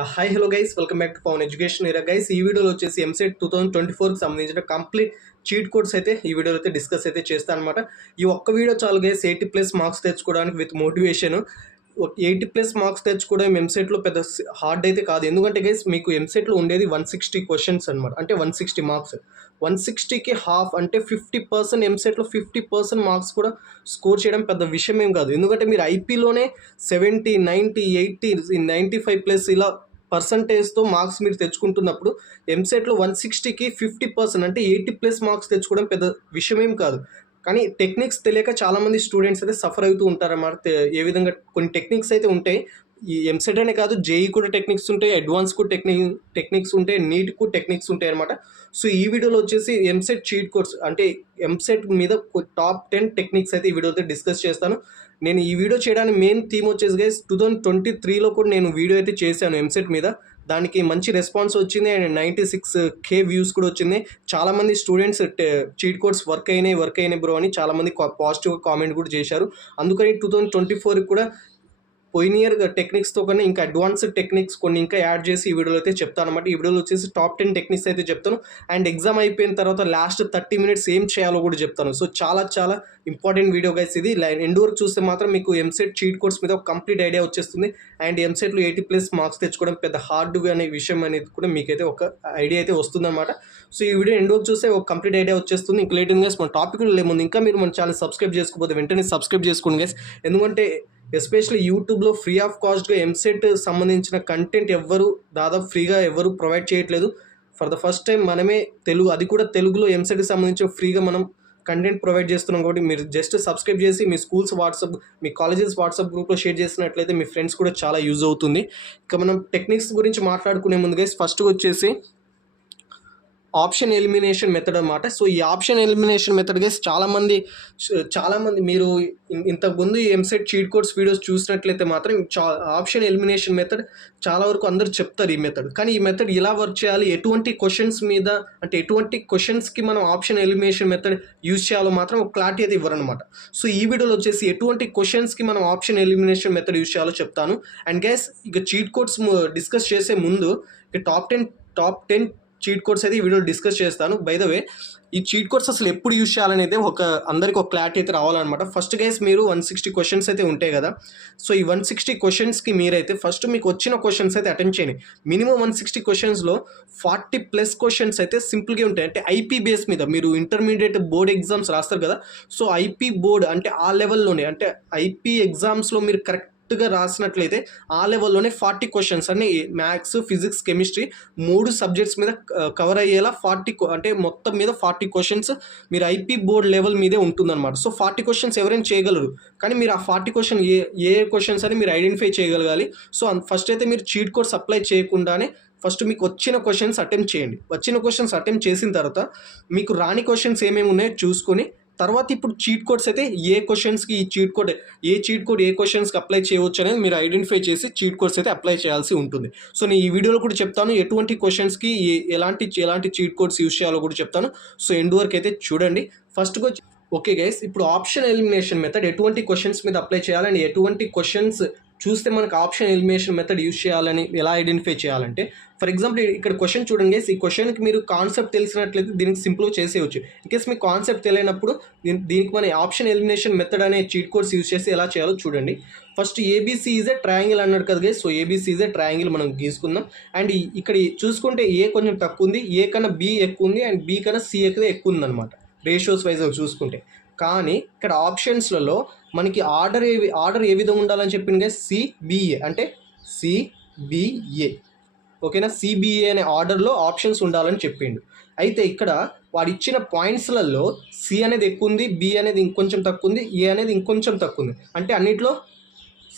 Hi hello guys, welcome back to Pavan education area guys. ఈ వీడియోలో వచ్చేసి ఎంసెట్ 2024కి సంబంధించిన కంప్లీట్ చీట్ కోడ్స్ అయితే ఈ వీడియోలో అయితే డిస్కస్ అయితే చేస్తాను అనమాట. ఈ ఒక్క వీడియో చాలు గైస్ 80+ మార్క్స్ తెచ్చుకోవడానికి విత్ మోటివేషన్. 80+ మార్క్స్ తెచ్చుకోవడం ఎంసెట్లో పెద్ద హార్డ్ అయితే కాదు. ఎందుకంటే గైస్ మీకు ఎంసెట్లో ఉండేది 160 క్వశ్చన్స్ అనమాట. అంటే 160 మార్క్స్. 160కి హాఫ్ అంటే 50%. ఎంసెట్లో 50% మార్క్స్ కూడా స్కోర్ చేయడం పెద్ద విషయం ఏం కాదు. ఎందుకంటే మీరు ఐపీలోనే 70, 90, 80, 95+ ఇలా పర్సంటేజ్తో మార్క్స్ మీరు తెచ్చుకుంటున్నప్పుడు ఎంసెట్లో 160కి 50% అంటే 80+ మార్క్స్ తెచ్చుకోవడం పెద్ద విషయం ఏం కాదు. కానీ టెక్నిక్స్ తెలియక చాలామంది స్టూడెంట్స్ అయితే సఫర్ అవుతూ ఉంటారన్నమాట. ఏ విధంగా కొన్ని టెక్నిక్స్ అయితే ఉంటాయి. ఈ ఎంసెట్ అనే కాదు, జేఈ కూడా టెక్నిక్స్ ఉంటాయి, అడ్వాన్స్ కూడా టెక్నిక్స్ ఉంటాయి, నీట్ కూడా టెక్నిక్స్ ఉంటాయి అనమాట. సో ఈ వీడియోలో వచ్చేసి ఎంసెట్ చీట్ కోర్స్ అంటే ఎంసెట్ మీద టాప్ 10 టెక్నిక్స్ అయితే ఈ వీడియోతో డిస్కస్ చేస్తాను. నేను ఈ వీడియో చేయడానికి మెయిన్ థీమ్ వచ్చేసి గైస్ 2023లో కూడా నేను వీడియో అయితే చేశాను ఎంసెట్ మీద. దానికి మంచి రెస్పాన్స్ వచ్చింది అండ్ 96K వ్యూస్ కూడా వచ్చింది. చాలామంది స్టూడెంట్స్ చీట్ కోడ్స్ వర్క్ అయినాయి బ్రో అని చాలామంది పాజిటివ్గా కామెంట్ కూడా చేశారు. అందుకని 2024 కూడా పోయిన ఇయర్ టెక్నిక్స్తో కన్నా ఇంకా అడ్వాన్స్డ్ టెక్నిక్స్ కొన్ని ఇంకా యాడ్ చేసి ఈ వీడియోలో అయితే చెప్తాను అనమాట. ఈ వీడియోలో వచ్చేసి టాప్ 10 టెక్నిక్స్ అయితే చెప్తాను. అండ్ ఎగ్జామ్ అయిపోయిన తర్వాత లాస్ట్ 30 minutes ఏం చేయాలో కూడా చెప్తాను. సో చాలా ఇంపార్టెంట్ వీడియో గైస్ ఇది. ఎండ్ వరకు చూస్తే మాత్రం మీకు ఎంసెట్ చీట్ కోర్స్ మీద ఒక కంప్లీట్ ఐడియా వచ్చేస్తుంది. అండ్ ఎంసెట్లో 80+ మార్క్స్ తెచ్చుకోవడం పెద్ద హార్డ్ అనే విషయం అనేది కూడా మీకైతే ఒక ఐడియా అయితే వస్తుందన్నమాట. సో ఈ వీడియో ఎండ్ వరకు చూస్తే ఒక కంప్లీట్ ఐడియా వచ్చేస్తుంది. ఇంకా లేట్ గైస్ మన టాపిక్ లేముంది. ఇంకా మీరు మన ఛానల్ సబ్స్క్రైబ్ చేసుకోకపోతే వెంటనే సబ్స్క్రైబ్ చేసుకోండి గైస్. ఎందుకంటే ఎస్పెషల్లీ యూట్యూబ్లో ఫ్రీ ఆఫ్ కాస్ట్గా ఎంసెట్ సంబంధించిన కంటెంట్ దాదాపు ఫ్రీగా ఎవరు ప్రొవైడ్ చేయట్లేదు. ఫర్ ద ఫస్ట్ టైం మనమే అది కూడా తెలుగులో ఎంసెట్కి సంబంధించి ఫ్రీగా మనం కంటెంట్ ప్రొవైడ్ చేస్తున్నాం. కాబట్టి మీరు జస్ట్ సబ్స్క్రైబ్ చేసి మీ స్కూల్స్ వాట్సాప్, మీ కాలేజెస్ వాట్సాప్ గ్రూప్లో షేర్ చేసినట్లయితే మీ ఫ్రెండ్స్ కూడా చాలా యూజ్ అవుతుంది. ఇక మనం టెక్నిక్స్ గురించి మాట్లాడుకునే ముందు గైస్ ఫస్ట్ వచ్చేసి ఆప్షన్ ఎలిమినేషన్ మెథడ్ అనమాట. సో ఈ ఆప్షన్ ఎలిమినేషన్ మెథడ్ గైస్ చాలామంది మీరు ఇంతకుముందు ఈ ఎంసెట్ చీట్ కోడ్స్ వీడియోస్ చూసినట్లయితే మాత్రం ఆప్షన్ ఎలిమినేషన్ మెథడ్ చాలా వరకు అందరూ చెప్తారు ఈ మెథడ్. కానీ ఈ మెథడ్ ఎలా వర్క్ చేయాలి, ఎటువంటి క్వశ్చన్స్ మీద అంటే ఎటువంటి క్వశ్చన్స్కి మనం ఆప్షన్ ఎలిమినేషన్ మెథడ్ యూజ్ చేయాలో మాత్రం ఒక క్లారిటీ అయితే ఇవ్వరనమాట. సో ఈ వీడియోలో వచ్చేసి ఎటువంటి క్వశ్చన్స్కి మనం ఆప్షన్ ఎలిమినేషన్ మెథడ్ యూజ్ చేయాలో చెప్తాను. అండ్ గైస్ ఇక చీట్ కోడ్స్ డిస్కస్ చేసే ముందు ఇక టాప్ 10 చీట్ కోడ్స్ అయితే ఈ వీడియో డిస్కస్ చేస్తాను. బై ద వే ఈ చీట్ కోడ్స్ అసలు ఎప్పుడు యూజ్ చేయాలని అయితే అందరికి ఒక క్లారిటీ అయితే రావాలన్నమాట. ఫస్ట్ గైస్ మీరు 160 క్వశ్చన్స్ అయితే ఉంటాయి కదా. సో ఈ 160 క్వశ్చన్స్కి మీరైతే ఫస్ట్ మీకు వచ్చిన క్వశ్చన్స్ అయితే అటెంప్ట్ చేయండి. మినిమం 160 క్వశ్చన్స్లో 40+ క్వశ్చన్స్ అయితే సింపుల్గా ఉంటాయి. అంటే ఐపీ బేస్ మీద మీరు ఇంటర్మీడియట్ బోర్డ్ ఎగ్జామ్స్ రాస్తారు కదా. సో ఐపీ బోర్డ్ అంటే ఆ లెవెల్లోనే అంటే ఐపీ ఎగ్జామ్స్లో మీరు కరెక్ట్గా రాసినట్లయితే ఆ లెవెల్లోనే 40 క్వశ్చన్స్ అన్ని మ్యాథ్స్, ఫిజిక్స్, కెమిస్ట్రీ 3 సబ్జెక్ట్స్ మీద కవర్ అయ్యేలా అంటే మొత్తం మీద 40 క్వశ్చన్స్ మీరు ఐపీ బోర్డ్ లెవెల్ మీదే ఉంటుందన్నమాట. సో 40 క్వశ్చన్స్ ఎవరైనా చేయగలరు. కానీ మీరు ఆ 40 క్వశ్చన్ ఏ క్వశ్చన్స్ అని మీరు ఐడెంటిఫై చేయగలగాలి. సో ఫస్ట్ అయితే మీరు చీట్ కోడ్స్ అప్లై చేయకుండానే ఫస్ట్ మీకు వచ్చిన క్వశ్చన్స్ అటెంప్ట్ చేయండి. వచ్చిన క్వశ్చన్స్ అటెంప్ట్ చేసిన తర్వాత మీకు రాని క్వశ్చన్స్ ఏమేమి ఉన్నాయో చూసుకొని తర్వాత ఇప్పుడు చీట్ కోడ్స్ అయితే ఏ క్వశ్చన్స్కి ఏ చీట్ కోడ్ ఏ క్వశ్చన్స్కి అప్లై చేయవచ్చు అనేది మీరు ఐడెంటిఫై చేసి చీట్ కోడ్స్ అయితే అప్లై చేయాల్సి ఉంటుంది. సో నేను ఈ వీడియోలో కూడా చెప్తాను ఎటువంటి క్వశ్చన్స్కి ఎలాంటి చీట్ కోడ్స్ యూజ్ చేయాలో కూడా చెప్తాను. సో ఎండ్ వరకు అయితే చూడండి. ఫస్ట్గా ఓకే గైస్, ఇప్పుడు ఆప్షన్ ఎలిమినేషన్ మెథడ్ ఎటువంటి క్వశ్చన్స్ మీద అప్లై చేయాలని, ఎటువంటి క్వశ్చన్స్ చూస్తే మనకు ఆప్షన్ ఎలిమినేషన్ మెథడ్ యూజ్ చేయాలని ఎలా ఐడెంటిఫై చేయాలంటే, ఫర్ ఎగ్జాంపుల్ ఇక్కడ క్వశ్చన్ చూడండి గైస్. ఈ క్వశ్చన్కి మీరు కాన్సెప్ట్ తెలిసినట్లయితే దీనికి సింపుల్గా చేసేయచ్చు. ఇన్కేస్ మీకు కాన్సెప్ట్ తెలియనప్పుడు దీనికి మన ఆప్షన్ ఎలిమినేషన్ మెథడ్ అనే చీట్ కోడ్స్ యూజ్ చేసి ఎలా చేయాలో చూడండి. First ABC is a triangle అన్నాడు కదా guys. So ABC is a triangle మనం గీసుకుందాం. అండ్ ఇక్కడ చూసుకుంటే ఏ కొంచెం తక్కువ ఉంది, ఏ కన్నా బి ఎక్కువ ఉంది, అండ్ బి కన్నా సి ఎక్కువ ఉంది అనమాట రేషియోస్ వైజ్గా చూసుకుంటే. కానీ ఇక్కడ ఆప్షన్స్లలో మనకి ఆర్డర్ ఏ విధంగా ఉండాలని చెప్పింది సిబిఏ అంటే సిబిఏ. ఓకేనా, సిబిఏ అనే ఆర్డర్లో ఆప్షన్స్ ఉండాలని చెప్పిండు. అయితే ఇక్కడ వాడు ఇచ్చిన పాయింట్స్లలో సి అనేది ఎక్కువ ఉంది, బి అనేది ఇంకొంచెం తక్కువ ఉంది, ఏ అనేది ఇంకొంచెం తక్కువ ఉంది. అంటే అన్నిట్లో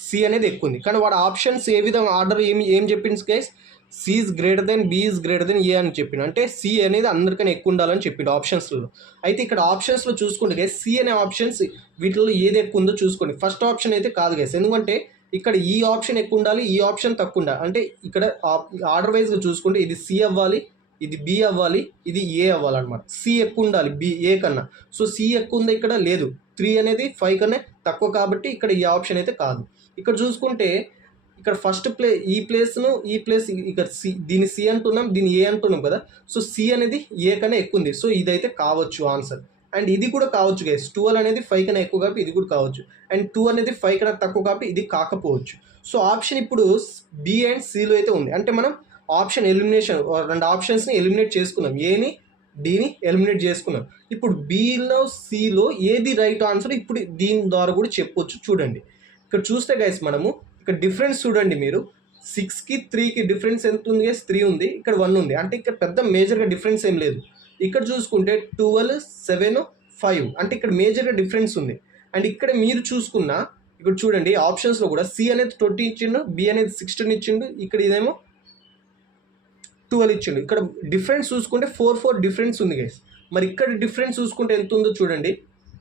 సి అనేది ఎక్కువ ఉంది. కానీ వాడు ఆప్షన్స్ ఏ విధంగా ఆర్డర్ ఏం చెప్పింది guys, C is greater than B is greater than A అని చెప్పిండు. అంటే సి అనేది అందరికన్నా ఎక్కువ ఉండాలని చెప్పిండు ఆప్షన్స్లో. అయితే ఇక్కడ ఆప్షన్స్లో చూసుకోండి గైస్, సి అనే ఆప్షన్స్ వీటిలో ఏది ఎక్కువ ఉందో చూసుకోండి. ఫస్ట్ ఆప్షన్ అయితే కాదు గైస్, ఎందుకంటే ఇక్కడ ఈ ఆప్షన్ ఎక్కువ ఉండాలి, ఈ ఆప్షన్ తక్కువ ఉండాలి. అంటే ఇక్కడ ఆర్డర్ వైజ్గా చూసుకుంటే ఇది సి అవ్వాలి, ఇది బి అవ్వాలి, ఇది ఏ అవ్వాలన్నమాట. సి ఎక్కువ ఉండాలి ఏ కన్నా. సో సి ఎక్కువ ఉందా, ఇక్కడ లేదు. 3 అనేది 5 కన్నా తక్కువ కాబట్టి ఇక్కడ ఈ ఆప్షన్ అయితే కాదు. ఇక్కడ చూసుకుంటే ఇక్కడ ఫస్ట్ ఈ ప్లేస్ను ఈ ప్లేస్ ఇక్కడ దీని సి అంటున్నాం, దీని ఏ అంటున్నాం కదా. సో సి అనేది ఏ కన్నా ఎక్కువ ఉంది, సో ఇదైతే కావచ్చు ఆన్సర్. అండ్ ఇది కూడా కావచ్చు గైస్, 12 అనేది 5 కన్నా ఎక్కువ కాబట్టి ఇది కూడా కావచ్చు. అండ్ 2 అనేది 5 కన్నా తక్కువ కాబట్టి ఇది కాకపోవచ్చు. సో ఆప్షన్ ఇప్పుడు బి అండ్ సిలో అయితే ఉంది. అంటే మనం ఆప్షన్ ఎలిమినేషన్, 2 ఆప్షన్స్ని ఎలిమినేట్ చేసుకున్నాం, ఏని డిని ఎలిమినేట్ చేసుకున్నాం. ఇప్పుడు బిలో సిలో ఏది రైట్ ఆన్సర్ ఇప్పుడు దీని ద్వారా కూడా చెప్పొచ్చు. చూడండి ఇక్కడ చూస్తే గైస్ మనము ఇక్కడ డిఫరెన్స్ చూడండి మీరు, 6కి 3కి డిఫరెన్స్ ఎంత ఉంది గైస్, 3 ఉంది, ఇక్కడ 1 ఉంది. అంటే ఇక్కడ పెద్ద మేజర్గా డిఫరెన్స్ ఏం లేదు. ఇక్కడ చూసుకుంటే 12, 7, 5 అంటే ఇక్కడ మేజర్గా డిఫరెన్స్ ఉంది. అండ్ ఇక్కడ మీరు చూసుకున్న ఇక్కడ చూడండి ఆప్షన్స్లో కూడా సి అనేది 20 ఇచ్చిండు, బి అనేది 16 ఇచ్చిండు, ఇక్కడ ఇదేమో 12 ఇచ్చిండు. ఇక్కడ డిఫరెన్స్ చూసుకుంటే 4 డిఫరెన్స్ ఉంది గైస్. మరి ఇక్కడ డిఫరెన్స్ చూసుకుంటే ఎంత ఉందో చూడండి,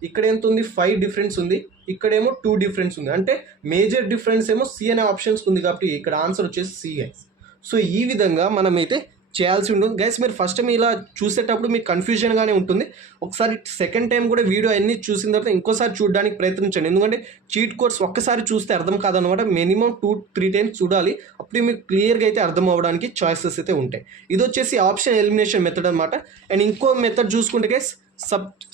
ఇక్కడ ఎంత ఉంది, 5 డిఫరెన్స్ ఉంది, ఇక్కడేమో 2 డిఫరెన్స్ ఉంది. అంటే మేజర్ డిఫరెన్స్ ఏమో సి అనే ఆప్షన్స్ ఉంది కాబట్టి ఇక్కడ ఆన్సర్ వచ్చేసి సి గైస్. సో ఈ విధంగా మనమైతే చేయాల్సి ఉంటుంది గైస్. మీరు ఫస్ట్ టైం ఇలా చూసేటప్పుడు మీకు కన్ఫ్యూజన్గానే ఉంటుంది. ఒకసారి సెకండ్ టైం కూడా వీడియో అన్నీ చూసిన తర్వాత ఇంకోసారి చూడడానికి ప్రయత్నించండి. ఎందుకంటే చీట్ కోడ్స్ ఒక్కసారి చూస్తే అర్థం కాదనమాట, మినిమం 2-3 టైమ్స్ చూడాలి. అప్పుడు మీకు క్లియర్గా అయితే అర్థం అవ్వడానికి ఛాయిసెస్ అయితే ఉంటాయి. ఇది వచ్చేసి ఆప్షన్ ఎలిమినేషన్ మెథడ్ అనమాట. అండ్ ఇంకో మెథడ్ చూసుకుంటే గైస్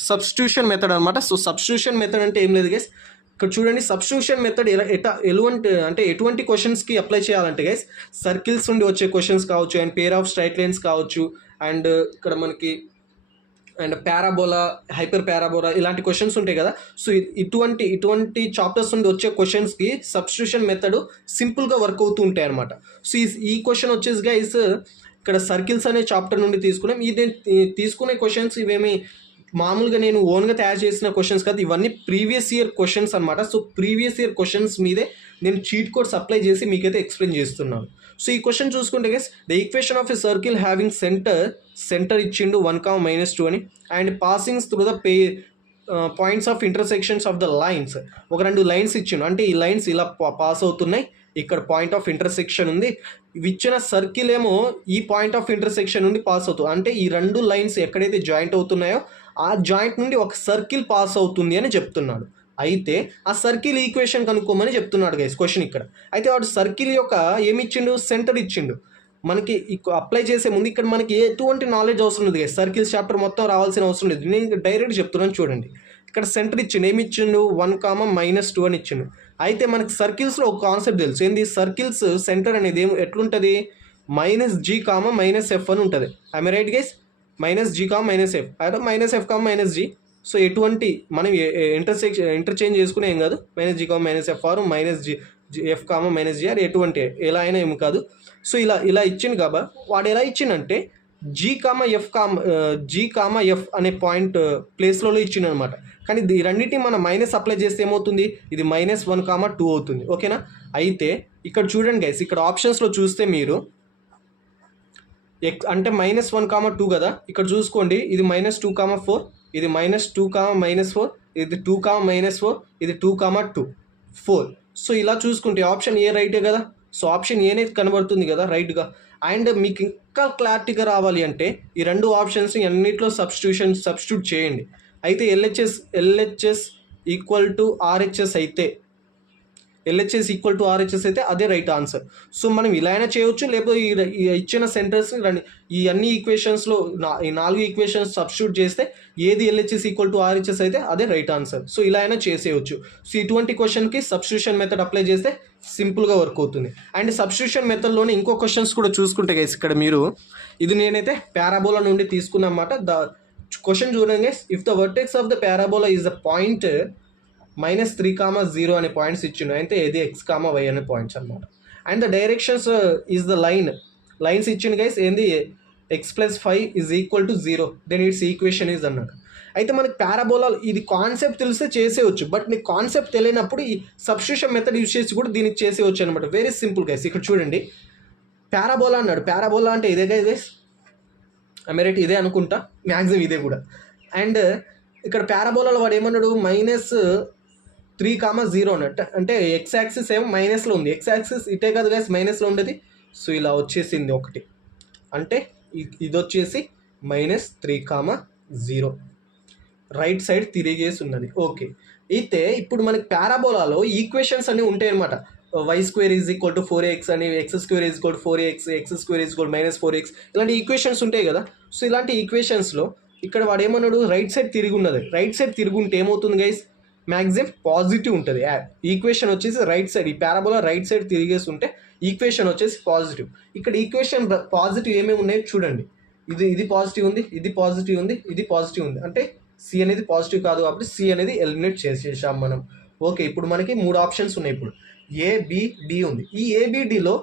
సబ్స్టిట్యూషన్ మెథడ్ అనమాట. సో సబ్స్టిట్యూషన్ మెథడ్ అంటే ఏం లేదు గైస్, ఇక్కడ చూడండి సబ్స్టిట్యూషన్ మెథడ్ ఎటువంటి క్వశ్చన్స్కి అప్లై చేయాలంటే గైస్, సర్కిల్స్ నుండి వచ్చే క్వశ్చన్స్ కావచ్చు, and pair of straight lines కావచ్చు, అండ్ ఇక్కడ మనకి అండ్ పారాబోలా, హైపర్ పారాబోలా ఇలాంటి క్వశ్చన్స్ ఉంటాయి కదా. సో ఇటువంటి చాప్టర్స్ నుండి వచ్చే క్వశ్చన్స్కి సబ్స్టిట్యూషన్ మెథడ్ సింపుల్గా వర్క్ అవుతూ ఉంటాయి అనమాట. సో ఈ క్వశ్చన్ వచ్చేసి గైస్ ఇక్కడ సర్కిల్స్ అనే చాప్టర్ నుండి తీసుకున్నాం. ఇది తీసుకునే క్వశ్చన్స్ ఇవేమి మామూలుగా నేను ఓన్గా తయారు చేసిన క్వశ్చన్స్ కాదు, ఇవన్నీ ప్రీవియస్ ఇయర్ క్వశ్చన్స్ అనమాట. సో ప్రీవియస్ ఇయర్ క్వశ్చన్స్ మీదే నేను చీట్ కోడ్స్ అప్లై చేసి మీకైతే ఎక్స్ప్లెయిన్ చేస్తున్నాను. సో ఈ క్వశ్చన్ చూసుకుంటే guys, the equation of a circle having centre ఇచ్చిండు 1, -2 అని, and passings through the points of intersections of the lines. ఒక 2 లైన్స్ ఇచ్చిండు, అంటే ఈ లైన్స్ ఇలా పాస్ అవుతున్నాయి, ఇక్కడ పాయింట్ ఆఫ్ ఇంటర్సెక్షన్ ఉంది. ఇచ్చిన సర్కిల్ ఏమో ఈ పాయింట్ ఆఫ్ ఇంటర్సెక్షన్ నుండి పాస్ అవుతుంది. అంటే ఈ 2 లైన్స్ ఎక్కడైతే జాయింట్ అవుతున్నాయో ఆ జాయింట్ నుండి ఒక సర్కిల్ పాస్ అవుతుంది అని చెప్తున్నాడు. అయితే ఆ సర్కిల్ ఈక్వేషన్ కనుక్కోమని చెప్తున్నాడు గైస్ క్వశ్చన్ ఇక్కడ. అయితే వాడు సర్కిల్ యొక్క ఏమి ఇచ్చిండు, సెంటర్ ఇచ్చిండు. మనకి అప్లై చేసే ముందు ఇక్కడ మనకి ఎటువంటి నాలెడ్జ్ అవసరం లేదు గైస్, సర్కిల్స్ చాప్టర్ మొత్తం రావాల్సిన అవసరం లేదు. నేను డైరెక్ట్ చెప్తున్నాను చూడండి. ఇక్కడ సెంటర్ ఇచ్చిండు, ఏమి ఇచ్చిండు, 1, -2 అని ఇచ్చిండు. అయితే మనకి సర్కిల్స్లో ఒక కాన్సెప్ట్ తెలుసు, ఏంది, సర్కిల్స్ సెంటర్ అనేది ఎట్లుంటుంది, -G, -F అని ఉంటుంది. I write guys, -G, -F అయితే -F, -G. సో ఎటువంటి మనం ఇంటర్చేంజ్ చేసుకునే ఏం కాదు, -G, -F or -F, -G or ఎటువంటి ఎలా అయినా ఏం కాదు. సో ఇలా ఇచ్చింది కాబా వాడు ఎలా ఇచ్చిండంటే G, F అనే పాయింట్ ప్లేస్లో ఇచ్చిండు అనమాట. కానీ ఈ రెండింటిని మనం మైనస్ అప్లై చేస్తే ఏమవుతుంది, ఇది -1, 2 అవుతుంది. ఓకేనా. అయితే ఇక్కడ చూడండి గైస్, ఇక్కడ ఆప్షన్స్లో చూస్తే మీరు అంటే -1, 2 కదా. ఇక్కడ చూసుకోండి, ఇది -2, 4, ఇది -2, -4, ఇది 2, -4, ఇది 2, 2, 4. సో ఇలా చూసుకుంటే ఆప్షన్ ఏ రైటే కదా. సో ఆప్షన్ ఏనే కనబడుతుంది కదా రైట్గా. అండ్ మీకు ఇంకా క్లారిటీగా రావాలి అంటే ఈ 2 ఆప్షన్స్ని అన్నింటిలో సబ్స్టిట్యూట్ చేయండి. అయితే LHS ఈక్వల్ టు RHS అయితే అదే రైట్ ఆన్సర్. సో మనం ఇలా అయినా చేయవచ్చు, లేకపోతే ఈ ఇచ్చిన సెంటెన్స్ని ఈ అన్ని ఈక్వేషన్స్లో ఈ 4 ఈక్వేషన్స్ సబ్స్టిట్యూట్ చేస్తే ఏది LHS ఈక్వల్ టు RHS అయితే అదే రైట్ ఆన్సర్. సో ఇలా అయినా చేసేయచ్చు. సో ఇటువంటి క్వశ్చన్కి సబ్స్టిట్యూషన్ మెథడ్ అప్లై చేస్తే సింపుల్గా వర్క్ అవుతుంది. అండ్ సబ్స్టిట్యూషన్ మెథడ్లోనే ఇంకో క్వశ్చన్స్ కూడా చూసుకుంటే గైస్, ఇక్కడ మీరు ఇది నేనైతే పారాబోలా నుండి తీసుకున్నమాట. క్వశ్చన్ చూడండి, if the vertex of the parabola is the point -3, 0 అనే పాయింట్స్ ఇచ్చిండు. అయితే ఇది X, Y అనే పాయింట్స్ అనమాట. And the directions is the lines ఇచ్చిండు గైస్, ఏంది X + 5 = 0, then its equation is అన్నాడు. అయితే మనకి పారాబోలా ఇది కాన్సెప్ట్ తెలిస్తే చేసేయచ్చు, బట్ మీకు కాన్సెప్ట్ తెలియనప్పుడు ఈ సబ్స్టిట్యూషన్ మెథడ్ యూజ్ చేసి కూడా దీనికి చేసేయచ్చు అనమాట. Very simple guys. ఇక్కడ చూడండి పారాబోలా అన్నాడు, పారాబోలా అంటే ఇదే గైస్, రైట్, ఇదే అనుకుంటా, మ్యాక్సిమం ఇదే కూడా. అండ్ ఇక్కడ పారాబోలాలో వాడు ఏమన్నాడు, -3, 0 అన్నట్టు. అంటే X యాక్సిస్ ఏమో మైనస్లో ఉంది, X యాక్సిస్ ఇటే కదా గైస్ మైనస్లో ఉండేది. సో ఇలా వచ్చేసింది ఒకటి, అంటే ఇది వచ్చేసి -3, 0 రైట్ సైడ్ తిరిగేసి ఉన్నది. ఓకే. అయితే ఇప్పుడు మనకి పారాబోలాలో ఈక్వేషన్స్ అన్నీ ఉంటాయి అనమాట. Y square is equal to 4x అని, x square is equal to 4x, x square is equal -4x ఇలాంటి ఈక్వేషన్స్ ఉంటాయి కదా. సో ఇలాంటి ఈక్వేషన్స్లో ఇక్కడ వాడు ఏమన్నాడు, రైట్ సైడ్ తిరిగి ఉన్నది. రైట్ సైడ్ తిరిగి ఉంటే ఏమవుతుంది గైస్, మ్యాక్సిమం పాజిటివ్ ఉంటుంది. ఈక్వేషన్ వచ్చేసి రైట్ సైడ్, ఈ పారాబోలా రైట్ సైడ్ తిరిగేసి ఉంటే ఈక్వేషన్ వచ్చేసి పాజిటివ్. ఇక్కడ ఈక్వేషన్ పాజిటివ్ ఏమేమి ఉన్నాయో చూడండి. ఇది పాజిటివ్ ఉంది, ఇది పాజిటివ్ ఉంది, ఇది పాజిటివ్ ఉంది, అంటే సి అనేది పాజిటివ్ కాదు కాబట్టి సి అనేది ఎలిమినేట్ చేసేసాం మనం. ఓకే, ఇప్పుడు మనకి 3 ఆప్షన్స్ ఉన్నాయి. ఇప్పుడు ఏబిడి ఉంది. ఈ ఏబిడిలో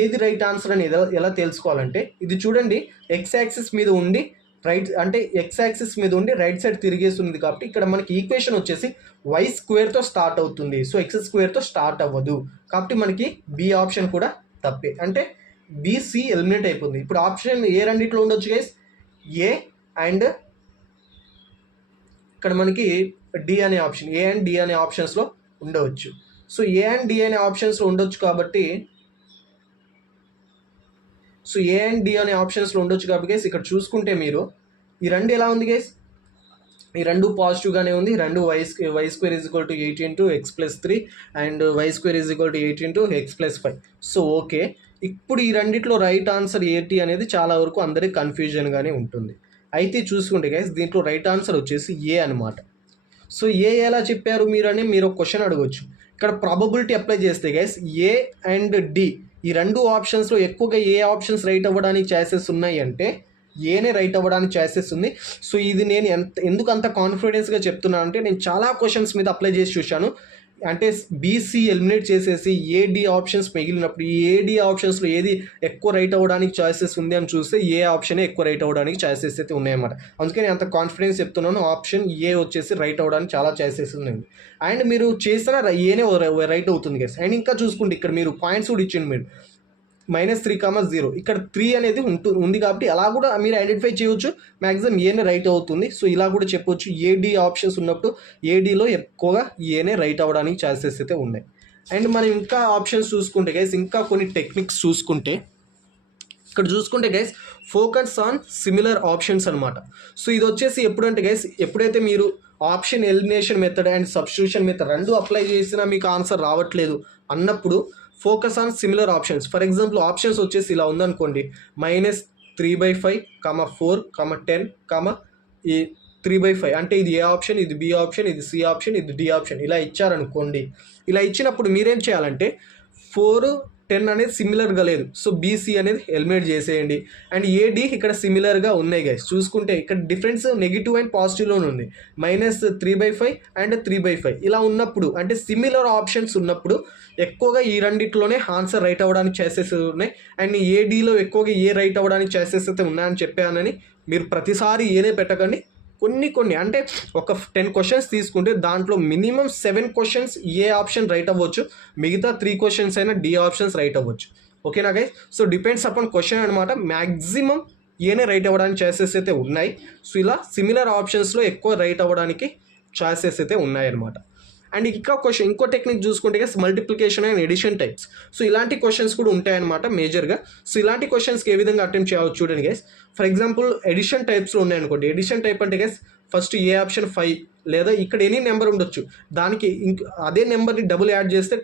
ఏది రైట్ ఆన్సర్ అని ఎలా తెలుసుకోవాలంటే, ఇది చూడండి, ఎక్స్ యాక్సిస్ మీద ఉండి ఎక్స్ యాక్సిస్ మీద ఉండి రైట్ సైడ్ తిరిగేస్తుంది కాబట్టి ఇక్కడ మనకి ఈక్వేషన్ వచ్చేసి వై స్క్వేర్తో స్టార్ట్ అవుతుంది. సో ఎక్స్ స్క్వేర్తో స్టార్ట్ అవ్వదు కాబట్టి మనకి బి ఆప్షన్ కూడా తప్పే, అంటే బీసీ ఎలిమినేట్ అయిపోతుంది. ఇప్పుడు ఆప్షన్ ఏ రెండిట్లో ఉండొచ్చు గైస్, ఏ అండ్ ఇక్కడ మనకి డి అనే ఆప్షన్, ఏ అండ్ డి అనే ఆప్షన్స్లో ఉండవచ్చు. సో ఏ అండ్ డి అనే ఆప్షన్స్లో ఉండొచ్చు కాబట్టి గైస్ ఇక్కడ చూసుకుంటే మీరు ఈ రెండు ఎలా ఉంది గైస్, ఈ రెండు పాజిటివ్గానే ఉంది. రెండు y square is equal to 8 into x plus 3 and y square is equal to 8 into x plus 5. So okay, ఇప్పుడు ఈ రెండిట్లో రైట్ ఆన్సర్ ఏంటి అనేది చాలా వరకు అందరికి కన్ఫ్యూజన్గానే ఉంటుంది. అయితే చూసుకుంటే గైస్ దీంట్లో రైట్ ఆన్సర్ వచ్చేసి ఏ అనమాట. సో ఏ ఎలా చెప్పారు మీరు ఒక క్వశ్చన్ అడగవచ్చు. ఇక్కడ ప్రాబబిలిటీ అప్లై చేస్తే గైస్ ఏ అండ్ డి ఈ రెండు ఆప్షన్స్లో ఎక్కువగా ఏ ఆప్షన్స్ రైట్ అవ్వడానికి ఛాన్సెస్ ఉన్నాయి అంటే ఏనే రైట్ అవ్వడానికి ఛాన్సెస్ ఉంది. సో ఇది నేను ఎందుకు అంత కాన్ఫిడెన్స్గా చెప్తున్నాను అంటే నేను చాలా క్వశ్చన్స్ మీద అప్లై చేసి చూశాను. అంటే బీసీ ఎలిమినేట్ చేసేసి ఏడి ఆప్షన్స్ మిగిలినప్పుడు ఈ ఏడి ఆప్షన్స్లో ఏది ఎక్కువ రైట్ అవ్వడానికి ఛాన్సెస్ ఉంది అని చూస్తే ఏ ఆప్షనే ఎక్కువ రైట్ అవ్వడానికి ఛాన్సెస్ అయితే ఉన్నాయన్నమాట. అందుకే నేను అంత కాన్ఫిడెన్స్ చెప్తున్నాను, ఆప్షన్ ఏ వచ్చేసి రైట్ అవ్వడానికి చాలా ఛాన్సెస్ ఉన్నాయి. అండ్ మీరు చేసిన ఏనే రైట్ అవుతుంది గైస్. అండ్ ఇంకా చూసుకుంటే ఇక్కడ మీరు పాయింట్స్ కూడా ఇచ్చింది, మీరు -3,0 ఇక్కడ 3 అనేది ఉంది కాబట్టి అలా కూడా మీరు ఐడెంటిఫై చేయవచ్చు. మ్యాక్సిమం ఏనే రైట్ అవుతుంది. సో ఇలా కూడా చెప్పవచ్చు, ఏడి ఆప్షన్స్ ఉన్నప్పుడు ఏడీలో ఎక్కువగా ఏనే రైట్ అవ్వడానికి ఛాన్సెస్ అయితే ఉన్నాయి. అండ్ మనం ఇంకా ఆప్షన్స్ చూసుకుంటే గైస్, ఇంకా కొన్ని టెక్నిక్స్ చూసుకుంటే ఇక్కడ చూసుకుంటే guys focus on similar options అనమాట. సో ఇది వచ్చేసి ఎప్పుడంటే గైస్, ఎప్పుడైతే మీరు option elimination method and substitution method రెండు అప్లై చేసినా మీకు ఆన్సర్ రావట్లేదు అన్నప్పుడు focus on similar options. For example options వచ్చేసి ఇలా ఉందనుకోండి, -3/5, 4, 10, ఈ 3/5 అంటే ఇది ఏ ఆప్షన్, ఇది బి ఆప్షన్, ఇది సి ఆప్షన్, ఇది డి ఆప్షన్ ఇలా ఇచ్చారనుకోండి. ఇలా ఇచ్చినప్పుడు మీరేం చేయాలంటే 4, 10 అనేది సిమిలర్గా లేదు. సో బీసీ అనేది ఎలిమినేట్ చేసేయండి. అండ్ ఏడి ఇక్కడ సిమిలర్గా ఉన్నాయి గైస్. చూసుకుంటే ఇక్కడ డిఫరెన్స్ నెగిటివ్ అండ్ పాజిటివ్లోనే ఉంది. -3/5 అండ్ 3/5 ఇలా ఉన్నప్పుడు అంటే సిమిలర్ ఆప్షన్స్ ఉన్నప్పుడు ఎక్కువగా ఈ రెండిట్లోనే ఆన్సర్ రైట్ అవ్వడానికి ఛాన్సెస్ ఉన్నాయి. అండ్ ఏడీలో ఎక్కువగా ఏ రైట్ అవ్వడానికి ఛాన్సెస్ అయితే ఉన్నాయని చెప్పానని మీరు ప్రతిసారి ఏనే పెట్టకండి. కొన్ని అంటే ఒక 10 క్వశ్చన్స్ తీసుకుంటే దాంట్లో మినిమం 7 క్వశ్చన్స్ ఏ ఆప్షన్ రైట్ అవ్వచ్చు, మిగతా 3 క్వశ్చన్స్ అయినా డి ఆప్షన్స్ రైట్ అవ్వచ్చు. ఓకేనా guys? So depends upon question అనమాట. మ్యాక్సిమం ఏనే రైట్ అవ్వడానికి ఛాన్సెస్ అయితే ఉన్నాయి. సో ఇలా సిమిలర్ ఆప్షన్స్లో ఎక్కువ రైట్ అవ్వడానికి ఛాన్సెస్ అయితే ఉన్నాయన్నమాట. అండ్ ఇంకో టెక్నిక్ చూసుకుంటే guys multiplication and addition types. So ఇలాంటి క్వశ్చన్స్ కూడా ఉంటాయన్నమాట మేజర్గా. సో ఇలాంటి క్వశ్చన్స్కి ఏ విధంగా అటెంప్ట్ చేయవచ్చు చూడండి గైస్. ఫర్ ఎగ్జాంపుల్ ఎడిషన్ టైప్స్లో ఉన్నాయనుకోండి. ఎడిషన్ టైప్ అంటే గైస్ ఫస్ట్ ఏ ఆప్షన్ 5 లేదా ఇక్కడ ఎనీ నెంబర్ ఉండొచ్చు, దానికి అదే నెంబర్ని డబుల్ యాడ్ చేస్తే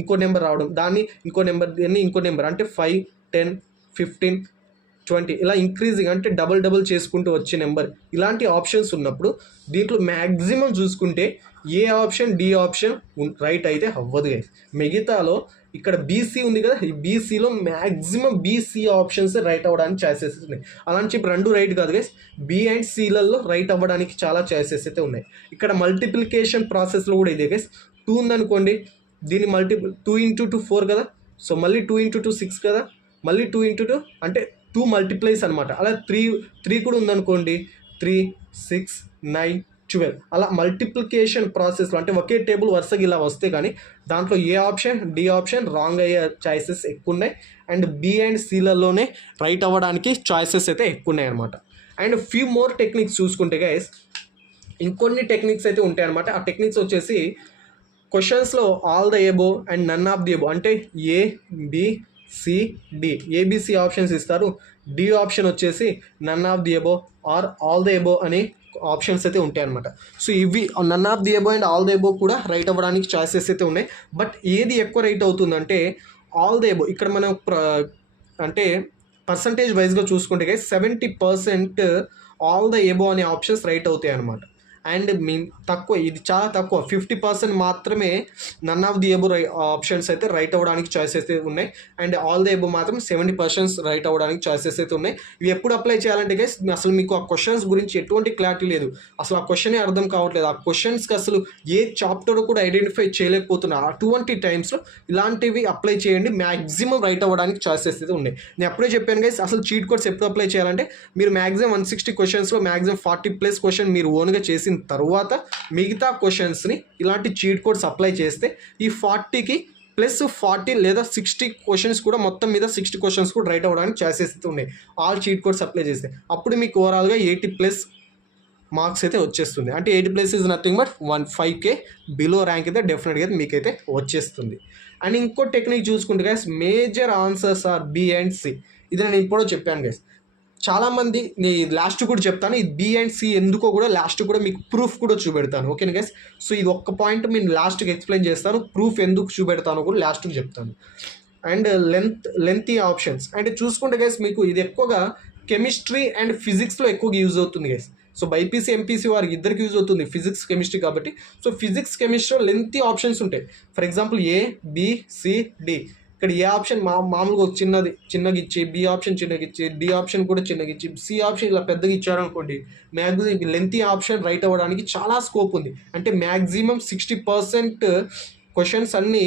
ఇంకో నెంబర్ రావడం, దాన్ని ఇంకో నెంబర్ అంటే 5, 10, 15, 20 ఇలా ఇంక్రీజింగ్ అంటే డబుల్ చేసుకుంటూ వచ్చే నెంబర్. ఇలాంటి ఆప్షన్స్ ఉన్నప్పుడు దీంట్లో మ్యాక్సిమం చూసుకుంటే ఏ ఆప్షన్ డి ఆప్షన్ రైట్ అయితే అవ్వదు గైస్. మిగతాలో ఇక్కడ బీసీ ఉంది కదా, ఈ బీసీలో మ్యాక్సిమం బీసీ ఆప్షన్స్ రైట్ అవ్వడానికి ఛాన్సెస్ ఉన్నాయి. అలా అని చెప్పి రెండు రైట్ కాదు గైస్, బి అండ్ సిలలో రైట్ అవ్వడానికి చాలా ఛాన్సెస్ అయితే ఉన్నాయి. ఇక్కడ మల్టిప్లికేషన్ ప్రాసెస్లో కూడా ఇదే గైస్. 2 ఉందనుకోండి, దీన్ని 2 × 2 4 కదా. సో మళ్ళీ 2 × 2 6 కదా, మళ్ళీ 2 × 2 అంటే 2 మల్టిప్లైస్ అనమాట. అలా 3 కూడా ఉందనుకోండి, 3, 6, 9, 12 అలా మల్టిప్లికేషన్ ప్రాసెస్లో అంటే ఒకే టేబుల్ వరుసగా ఇలా వస్తే కానీ దాంట్లో A option D option wrong అయ్యే ఛాయిసెస్ ఎక్కువ ఉన్నాయి. అండ్ బి అండ్ సిలలోనే రైట్ అవ్వడానికి ఛాయిసెస్ అయితే ఎక్కువ ఉన్నాయి అనమాట. అండ్ ఫ్యూ మోర్ టెక్నిక్స్ చూసుకుంటే గైస్ ఇంకొన్ని టెక్నిక్స్ అయితే ఉంటాయి అనమాట. ఆ టెక్నిక్స్ వచ్చేసి క్వశ్చన్స్లో all the above and none of the above అంటే A B C D ABC options ఇస్తారు. డి ఆప్షన్ వచ్చేసి none of the above or all the above అని ఆప్షన్స్ అయితే ఉంటాయి అనమాట. సో ఇవి none of the above and all the above కూడా right అవ్వడానికి ఛాయిసెస్ అయితే ఉన్నాయి. బట్ ఏది ఎక్కువ రైట్ అవుతుందంటే ఆల్ ది ఎబో. ఇక్కడ మనం అంటే పర్సంటేజ్ వైజ్గా చూసుకుంటే గైస్ 70% ఆల్ ద ఎబో అనే ఆప్షన్స్ రైట్ అవుతాయి అనమాట. అండ్ తక్కువ, ఇది చాలా తక్కువ, 50% మాత్రమే none of the above options అయితే రైట్ అవ్వడానికి ఛాయిసెస్ అయితే ఉన్నాయి. అండ్ ఆల్ ది ఎబో మాత్రం 70% రైట్ అవ్వడానికి ఛాయిసెస్ అయితే ఉన్నాయి. ఇవి ఎప్పుడు అప్లై చేయాలంటే గైస్, అసలు మీకు ఆ క్వశ్చన్స్ గురించి ఎటువంటి క్లారిటీ లేదు, అసలు ఆ క్వశ్చనే అర్థం కావట్లేదు, ఆ క్వశ్చన్స్కి అసలు ఏ చాప్టర్ కూడా ఐడెంటిఫై చేయలేకపోతున్నారు, అటువంటి టైమ్స్లో ఇలాంటివి అప్లై చేయండి. మ్యాక్సిమం రైట్ అవ్వడానికి ఛాయిసెస్ అయితే ఉన్నాయి. నేను ఎప్పుడే చెప్పాను గైస్, అసలు చీట్ కోడ్స్ ఎప్పుడు అప్లై చేయాలంటే మీరు మ్యాక్సిమం 160 క్వశ్చన్స్లో మ్యాక్సిమం 40+ క్వశ్చన్ మీరు ఓన్గా చేసిన తర్వాత మిగతా క్వశ్చన్స్ని ఇలాంటి చీట్ కోడ్స్ అప్లై చేస్తే ఈ 40కి +40 లేదా 60 క్వశ్చన్స్ కూడా, మొత్తం మీద 60 క్వశ్చన్స్ కూడా రైట్ అవ్వడానికి ఛాయిసెస్ అయితే ఉన్నాయి ఆల్ చీట్ కోడ్స్ అప్లై చేస్తే. అప్పుడు మీకు ఓవరాల్గా 80+ మార్క్స్ అయితే వచ్చేస్తుంది. అంటే 80+ is nothing but 5K below rank అయితే డెఫినెట్గా మీకైతే వచ్చేస్తుంది. అండ్ ఇంకో టెక్నిక్ చూసుకుంటే guys, major answers are B and C. ఇది నేను ఇప్పుడో చెప్పాను గైస్, చాలామంది నేను లాస్ట్ కూడా చెప్తాను, ఈ B and C ఎందుకో కూడా లాస్ట్ కూడా మీకు ప్రూఫ్ కూడా చూపెడతాను. ఓకేనా గైస్? సో ఇది ఒక్క పాయింట్ నేను లాస్ట్కి ఎక్స్ప్లెయిన్ చేస్తాను, ప్రూఫ్ ఎందుకు చూపెడతాను కూడా లాస్ట్కి చెప్తాను. అండ్ లెంతీ ఆప్షన్స్ అంటే చూసుకుంటే గైస్, మీకు ఇది ఎక్కువగా కెమిస్ట్రీ అండ్ ఫిజిక్స్లో ఎక్కువగా యూజ్ అవుతుంది గైస్. సో బైపీసీ ఎంపీసీ వారికి ఇద్దరికి యూజ్ అవుతుంది, ఫిజిక్స్ కెమిస్ట్రీ కాబట్టి. సో ఫిజిక్స్ కెమిస్ట్రీలో లెంతీ ఆప్షన్స్ ఉంటాయి. For example A, B, C, D. ఇక్కడ ఏ ఆప్షన్ మామూలుగా ఒక చిన్నగా ఇచ్చి, B ఆప్షన్ చిన్నగా ఇచ్చి, D ఆప్షన్ కూడా చిన్నగా ఇచ్చి, C ఆప్షన్ ఇలా పెద్దగా ఇచ్చారనుకోండి, మ్యాక్సిమం లెంతీ ఆప్షన్ రైట్ అవ్వడానికి చాలా స్కోప్ ఉంది. అంటే మ్యాక్సిమం 60% క్వశ్చన్స్ అన్నీ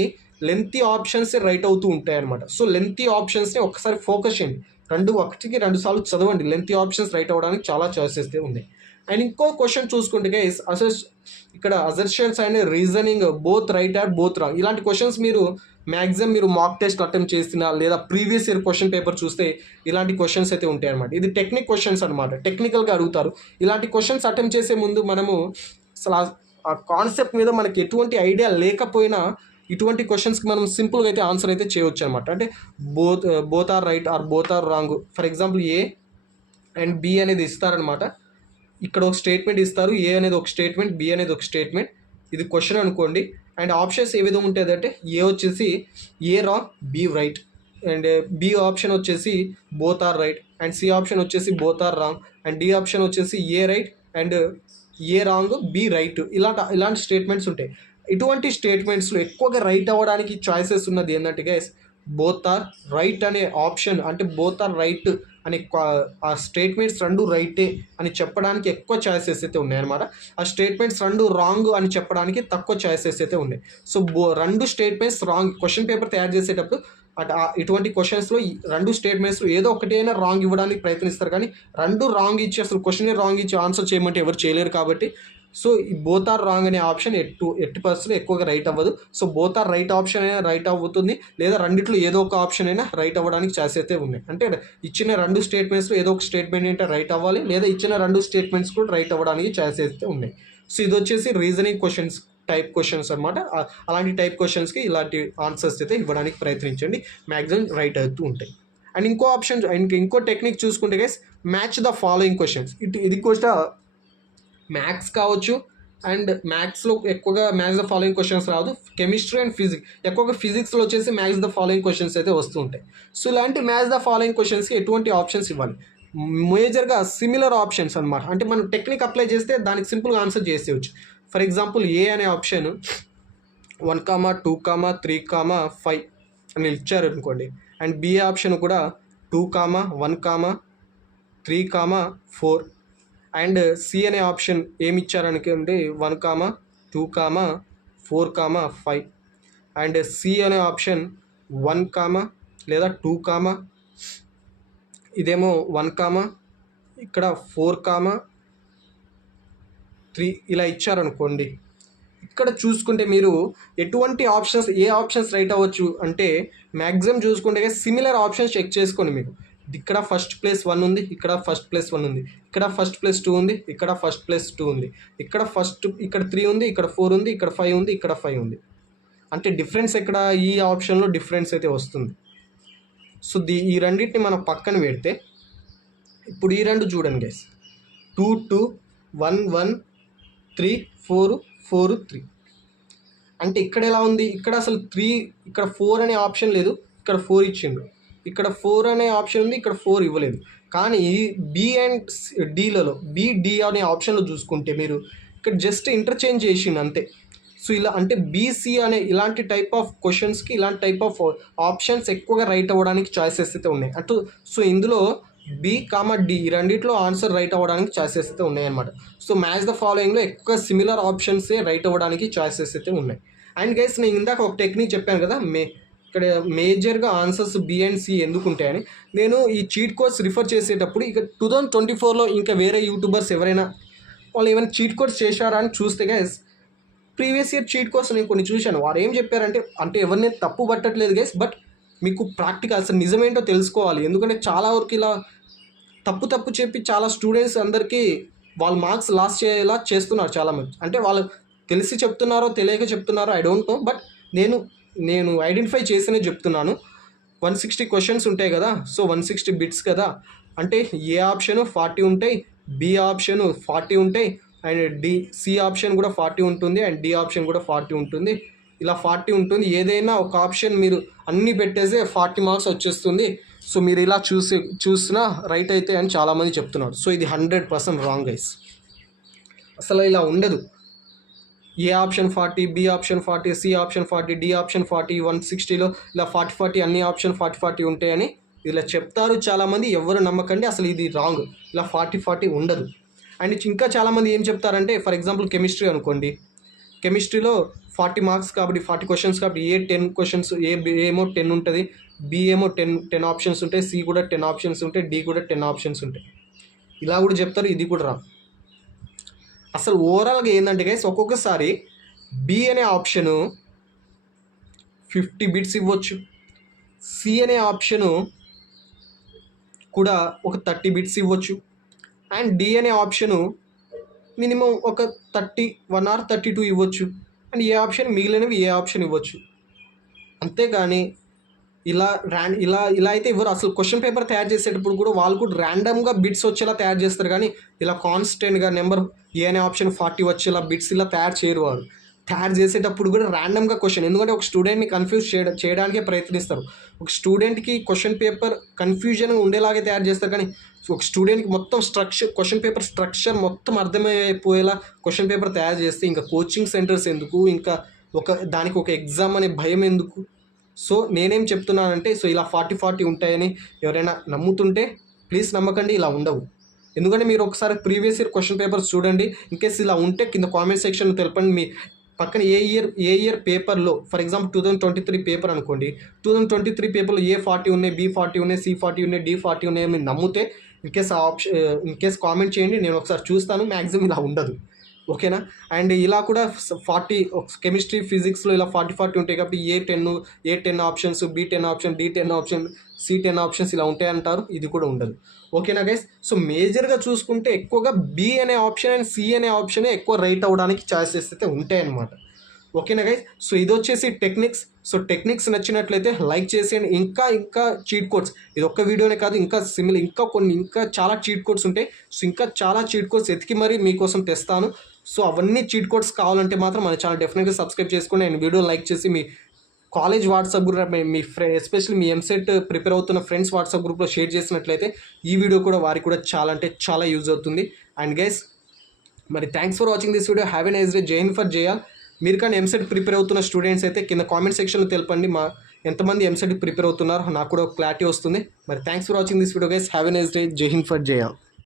లెంతీ ఆప్షన్స్ రైట్ అవుతూ ఉంటాయి అనమాట. సో లెంతీ ఆప్షన్స్ని ఒకసారి ఫోకస్ చేయండి, 2 సార్లు చదవండి. లెంతీ ఆప్షన్స్ రైట్ అవ్వడానికి చాలా ఛాయిసెస్ ఉన్నాయి. అండ్ ఇంకో క్వశ్చన్ చూసుకుంటే గైస్, ఇక్కడ assertions and reasoning both right or both wrong, ఇలాంటి క్వశ్చన్స్ మీరు మ్యాక్సిమం మీరు మాక్ టెస్ట్ అటెంప్ట్ చేసినా లేదా ప్రీవియస్ ఇయర్ క్వశ్చన్ పేపర్ చూస్తే ఇలాంటి క్వశ్చన్స్ అయితే ఉంటాయి అనమాట. ఇది టెక్నిక్ క్వశ్చన్స్ అనమాట, టెక్నికల్గా అడుగుతారు. ఇలాంటి క్వశ్చన్స్ అటెంప్ట్ చేసే ముందు మనము అసలు ఆ కాన్సెప్ట్ మీద మనకి ఎటువంటి ఐడియా లేకపోయినా ఇటువంటి క్వశ్చన్స్కి మనం సింపుల్గా అయితే ఆన్సర్ అయితే చేయవచ్చు అనమాట. అంటే both are right or both are wrong. For example A and B అనేది ఇస్తారనమాట. ఇక్కడ ఒక స్టేట్మెంట్ ఇస్తారు, A అనేది ఒక స్టేట్మెంట్, B అనేది ఒక స్టేట్మెంట్. ఇది క్వశ్చన్ అనుకోండి. అండ్ ఆప్షన్స్ ఏ విధంగా ఉంటుంది అంటే A వచ్చేసి A wrong, B right. And B option వచ్చేసి both are right. And C option వచ్చేసి both are wrong. And D option వచ్చేసి A right and A wrong, B right. ఇలాంటి statements ఉంటాయి. ఇటువంటి స్టేట్మెంట్స్లో ఎక్కువగా రైట్ అవ్వడానికి ఛాయిసెస్ ఉన్నది ఏంటంటే గైస్, బోత్ ఆర్ రైట్ అనే ఆప్షన్. అంటే బోత్ ఆర్ రైట్ అనే ఆ స్టేట్మెంట్స్ 2 రైటే అని చెప్పడానికి ఎక్కువ ఛాయిసెస్ అయితే ఉన్నాయన్నమాట. ఆ స్టేట్మెంట్స్ 2 రాంగ్ అని చెప్పడానికి తక్కువ ఛాయిసెస్ అయితే ఉన్నాయి. So 2 statements wrong, question paper తయారు చేసేటప్పుడు ఇటువంటి క్వశ్చన్స్లో 2 స్టేట్మెంట్స్లో ఏదో ఒకటైనా రాంగ్ ఇవ్వడానికి ప్రయత్నిస్తారు, కానీ 2 రాంగ్ ఇచ్చి అసలు క్వశ్చన్ రాంగ్ ఇచ్చి ఆన్సర్ చేయమంటే ఎవరు చేయలేరు. కాబట్టి సో ఈ బోత్ ఆర్ రాంగ్ అనే ఆప్షన్ 80% ఎక్కువగా రైట్ అవ్వదు. So both are right option అయినా రైట్ అవుతుంది, లేదా రెండిట్లో ఏదో ఒక ఆప్షన్ అయినా రైట్ అవ్వడానికి ఛాయిస్ అయితే ఉన్నాయి. అంటే ఇచ్చిన 2 స్టేట్మెంట్స్లో ఏదో ఒక స్టేట్మెంట్ అంటే రైట్ అవ్వాలి, లేదా ఇచ్చిన 2 స్టేట్మెంట్స్ కూడా రైట్ అవ్వడానికి ఛాయిస్ అయితే ఉన్నాయి. సో ఇది వచ్చేసి రీజనింగ్ క్వశ్చన్స్ టైప్ క్వశ్చన్స్ అనమాట. అలాంటి టైప్ క్వశ్చన్స్కి ఇలాంటి ఆన్సర్స్ అయితే ఇవ్వడానికి ప్రయత్నించండి, మ్యాక్సిమం రైట్ అవుతూ ఉంటాయి. అండ్ ఇంకో ఆప్షన్, ఇంకో టెక్నిక్ చూసుకుంటే guys, match the following questions. ఇది కూడా మ్యాథ్స్ కావచ్చు. అండ్ మ్యాథ్స్లో ఎక్కువగా మ్యాథ్స్ ద ఫాలోయింగ్ క్వశ్చన్స్ రాదు, కెమిస్ట్రీ అండ్ ఫిజిక్స్ ఎక్కువగా, ఫిజిక్స్లో వచ్చేసి మ్యాథ్స్ ద ఫాలోయింగ్ క్వశ్చన్స్ అయితే వస్తూ ఉంటాయి. సో ఇలాంటి మ్యాథ్స్ ద ఫాలోయింగ్ క్వశ్చన్స్కి ఎటువంటి ఆప్షన్స్ ఇవ్వాలి, మేజర్గా సిమిలర్ ఆప్షన్స్ అనమాట. అంటే మనం టెక్నిక్ అప్లై చేస్తే దానికి సింపుల్గా ఆన్సర్ చేసేయచ్చు. ఫర్ ఎగ్జాంపుల్ A అనే ఆప్షన్ 1, 2, 3, 5 అని ఇచ్చారు అనుకోండి. అండ్ B ఆప్షన్ కూడా 2, 1, 3, 4. అండ్ C అనే ఆప్షన్ ఏమి ఇచ్చారనుకోండి 1, 2, 4, 5. అండ్ C అనే ఆప్షన్ 1, లేదా 2, ఇదేమో 1, ఇక్కడ 4, 3 ఇలా ఇచ్చారనుకోండి. ఇక్కడ చూసుకుంటే మీరు ఎటువంటి ఆప్షన్స్, ఏ ఆప్షన్స్ రైట్ అవ్వచ్చు అంటే మ్యాక్సిమం చూసుకుంటే సిమిలర్ ఆప్షన్స్ చెక్ చేసుకోండి. మీకు ఇక్కడ ఫస్ట్ ప్లేస్ 1 ఉంది, ఇక్కడ ఫస్ట్ ప్లేస్ 1 ఉంది, ఇక్కడ ఫస్ట్ ప్లేస్ 2 ఉంది, ఇక్కడ ఫస్ట్ ప్లేస్ 2 ఉంది, ఇక్కడ 3 ఉంది, ఇక్కడ 4 ఉంది, ఇక్కడ 5 ఉంది, ఇక్కడ 5 ఉంది. అంటే డిఫరెన్స్ ఎక్కడ, ఈ ఆప్షన్లో డిఫరెన్స్ అయితే వస్తుంది. సో ఈ రెండింటిని మనం పక్కన పెడితే ఇప్పుడు ఈ 2 చూడండి గైస్, 2, 2, 1 1 3 4 4 3. అంటే ఇక్కడ ఎలా ఉంది, ఇక్కడ అసలు 3, ఇక్కడ 4 అనే ఆప్షన్ లేదు, ఇక్కడ 4 ఇచ్చిండు. ఇక్కడ 4 అనే ఆప్షన్ ఉంది, ఇక్కడ 4 ఇవ్వలేదు. కానీ బి అండ్ డీలలో డి అనే ఆప్షన్లో చూసుకుంటే మీరు ఇక్కడ జస్ట్ ఇంటర్చేంజ్ చేసిండు అంతే. సో ఇలా అంటే బీసీ అనే ఇలాంటి టైప్ ఆఫ్ క్వశ్చన్స్కి ఇలాంటి టైప్ ఆఫ్ ఆప్షన్స్ ఎక్కువగా రైట్ అవ్వడానికి ఛాయిసెస్ అయితే ఉన్నాయి అటు. సో ఇందులో బి కామా డి ఈ రెండిట్లో ఆన్సర్ రైట్ అవ్వడానికి ఛాయిసెస్ అయితే ఉన్నాయన్నమాట. సో మ్యాచ్ ద ఫాలోయింగ్లో ఎక్కువ సిమిలర్ ఆప్షన్సే రైట్ అవ్వడానికి ఛాయిసెస్ అయితే ఉన్నాయి. అండ్ గైస్ నేను ఇందాక ఒక టెక్నిక్ చెప్పాను కదా, ఇక్కడ మేజర్గా ఆన్సర్స్ బి అండ్ సి ఎందుకు ఉంటాయని. నేను ఈ చీట్ కోడ్స్ రిఫర్ చేసేటప్పుడు ఇక 2024లో ఇంకా వేరే యూట్యూబర్స్ ఎవరైనా వాళ్ళు ఏమైనా చీట్ కోడ్స్ చేశారా అని చూస్తే guys previous year cheat codes నేను కొన్ని చూశాను. వారు ఏం చెప్పారంటే, అంటే ఎవరిని తప్పు పట్టట్లేదు గైస్, బట్ మీకు ప్రాక్టికల్ అసలు నిజమేంటో తెలుసుకోవాలి. ఎందుకంటే చాలా వరకు ఇలా తప్పు చెప్పి చాలా స్టూడెంట్స్ అందరికీ వాళ్ళ మార్క్స్ లాస్ చేయేలా చేస్తున్నారు చాలామంది. అంటే వాళ్ళు తెలిసి చెప్తున్నారో తెలియక చెప్తున్నారో ఐ డోంట్ నో, బట్ నేను ఐడెంటిఫై చేసినే చెప్తున్నాను. 160 క్వశ్చన్స్ ఉంటాయి కదా, సో 160 బిట్స్ కదా, అంటే ఏ ఆప్షన్ 40 ఉంటాయి, బి ఆప్షన్ 40 ఉంటాయి, అండ్ సి ఆప్షన్ కూడా 40 ఉంటుంది, అండ్ డి ఆప్షన్ కూడా 40 ఉంటుంది. ఇలా 40 ఉంటుంది. ఏదైనా ఒక ఆప్షన్ మీరు అన్నీ పెట్టేస్తే 40 మార్క్స్ వచ్చేస్తుంది. సో మీరు ఇలా చూసినా రైట్ అయితే అని చాలామంది చెప్తున్నారు. సో ఇది 100% రాంగ్ గైస్. అసలు ఇలా ఉండదు. A option 40, B option 40, C option 40, D option 40, 160లో ఇలా 40 అన్ని ఆప్షన్ 40 ఉంటాయని ఇలా చెప్తారు చాలామంది. ఎవరు నమ్మకండి, అసలు ఇది రాంగ్. ఇలా 40 ఉండదు. అండ్ ఇంకా చాలామంది ఏం చెప్తారంటే, ఫర్ ఎగ్జాంపుల్ కెమిస్ట్రీ అనుకోండి, కెమిస్ట్రీలో 40 మార్క్స్ కాబట్టి 40 క్వశ్చన్స్ కాబట్టి ఏ 10 క్వశ్చన్స్ ఏమో 10 ఉంటుంది, బి ఏమో 10 ఆప్షన్స్ ఉంటాయి, సి కూడా 10 ఆప్షన్స్ ఉంటాయి, డి కూడా 10 ఆప్షన్స్ ఉంటాయి. ఇలా కూడా చెప్తారు. ఇది కూడా రాంగ్. అసలు ఓవరాల్గా ఏంటంటే గైస్, ఒక్కొక్కసారి బి అనే ఆప్షను 50 బిట్స్ ఇవ్వచ్చు, సి అనే ఆప్షను కూడా ఒక 30 బిట్స్ ఇవ్వచ్చు, అండ్ డి అనే ఆప్షను మినిమం ఒక 31 or 32 ఇవ్వచ్చు, అండ్ ఏ ఆప్షన్ మిగిలినవి ఏ ఆప్షన్ ఇవ్వచ్చు. అంతేగాని ఇలా ఇలా అయితే ఇవ్వరు. అసలు క్వశ్చన్ పేపర్ తయారు చేసేటప్పుడు కూడా వాళ్ళు కూడా ర్యాండమ్గా బిట్స్ వచ్చేలా తయారు చేస్తారు, కానీ ఇలా కాన్స్టెంట్గా నెంబర్ ఏ అనే ఆప్షన్ 40 వచ్చేలా బిట్స్ ఇలా తయారు చేయరు. వారు తయారు చేసేటప్పుడు కూడా ర్యాండమ్గా క్వశ్చన్, ఎందుకంటే ఒక స్టూడెంట్ని కన్ఫ్యూజ్ చేయడానికే ప్రయత్నిస్తారు. ఒక స్టూడెంట్కి క్వశ్చన్ పేపర్ కన్ఫ్యూజన్గా ఉండేలాగే తయారు చేస్తారు, కానీ ఒక స్టూడెంట్కి మొత్తం క్వశ్చన్ పేపర్ స్ట్రక్చర్ మొత్తం అర్థమైపోయేలా క్వశ్చన్ పేపర్ తయారు చేస్తే ఇంకా కోచింగ్ సెంటర్స్ ఎందుకు, ఇంకా దానికి ఒక ఎగ్జామ్ అనే భయం ఎందుకు. సో నేనేం చెప్తున్నానంటే, సో ఇలా 40 ఉంటాయని ఎవరైనా నమ్ముతుంటే ప్లీజ్ నమ్మకండి, ఇలా ఉండవు. ఎందుకంటే మీరు ఒకసారి ప్రీవియస్ ఇయర్ క్వశ్చన్ పేపర్స్ చూడండి. ఇన్కేస్ ఇలా ఉంటే కింద కామెంట్ సెక్షన్లో తెలపండి. మీ పక్కన ఏ ఇయర్ పేపర్లో, ఫర్ ఎగ్జాంపుల్ 2023 పేపర్ అనుకోండి, 2023 పేపర్లో ఏ 40 ఉన్నాయి, బి 40 ఉన్నాయి, సి 40 ఉన్నాయి, డి 40 ఉన్నాయి మీరు నమ్మితే ఇన్కేస్ కామెంట్ చేయండి, నేను ఒకసారి చూస్తాను. మ్యాక్సిమం ఇలా ఉండదు, ఓకేనా. అండ్ ఇలా కూడా 40 కెమిస్ట్రీ ఫిజిక్స్లో ఇలా 40 ఉంటాయి కాబట్టి A 10 options, B 10 option, D 10 option, C 10 options ఇలా ఉంటాయి అంటారు. ఇది కూడా ఉండదు, ఓకేనా గైస్. సో మేజర్గా చూసుకుంటే ఎక్కువగా బి అనే ఆప్షన్ అండ్ సి అనే ఆప్షనే ఎక్కువ రైట్ అవ్వడానికి ఛాయిసెస్ అయితే ఉంటాయన్నమాట, ఓకేనా గైస్. సో ఇది వచ్చేసి టెక్నిక్స్. సో టెక్నిక్స్ నచ్చినట్లయితే లైక్ చేసేయండి. ఇంకా చీట్ కోడ్స్, ఇది ఒక్క వీడియోనే కాదు, ఇంకా చాలా చీట్ కోడ్స్ ఉంటాయి. సో ఇంకా చాలా చీట్ కోడ్స్ ఎతికి మరీ మీకోసం తెస్తాను. సో అవన్నీ చీట్ కోడ్స్ కావాలంటే మాత్రం మన ఛానల్ డెఫినెట్గా సబ్స్క్రైబ్ చేసుకోండి. అండ్ వీడియో లైక్ చేసి మీ కాలేజ్ వాట్సాప్ గ్రూప్, మీ ఎస్పెషల్లీ మీ ఎంసెట్ ప్రిపేర్ అవుతున్న ఫ్రెండ్స్ వాట్సాప్ గ్రూప్లో షేర్ చేసినట్లయితే ఈ వీడియో కూడా వారికి కూడా చాలా యూజ్ అవుతుంది. అండ్ గైస్ మరి thanks for watching this video. Have a nice day. జై హింద్ ఫర్ జయాల్. మీరు కానీ ఎంసెట్ ప్రిపేర్ అవుతున్న స్టూడెంట్స్ అయితే కింద కామెంట్ సెక్షన్లో తెలపండి, ఎంతమంది ఎంసెట్ ప్రిపేర్ అవుతున్నారు, నాకు కూడా క్లారిటీ వస్తుంది. మరి thanks for watching this video guys. Have a nice day. జై హింద్ ఫర్ జయాల్.